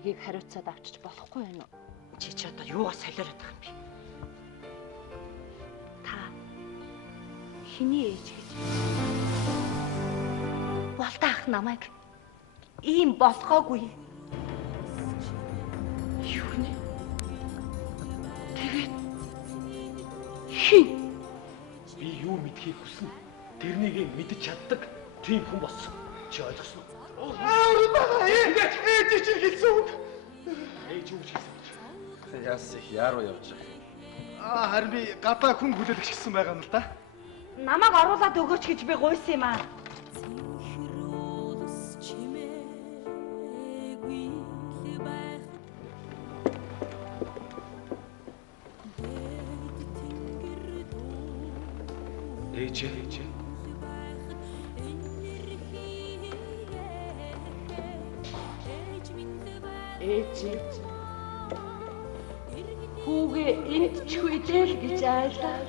хэргийг хариуцаад авчиж болохгүй байна уу? Чи одоо юугаар солиороод байгаа юм бэ? Та хиний ээж гэж? Болтаах намайг ийм болгоогүй. Юу нэ? Тэгээд хин би юу мэдхийг хүснэ? Тэрнийг мэдэж чаддаг тийм хүн болсон. Чи ойлгосноо? Ээж чи хэлсэн үг. Ээж юу ч хэлсэн гэж. Яас их яаруу явж байгаа. Харин би гадаа хүн хүлээлгэж гисэн байгаа юм л да. Намайг оруулаад өгөөч гэж би гуйсан юм аа. Ээж. Ээж. Хүүгээ энд ч хүидэл гэж айлаа.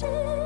Чи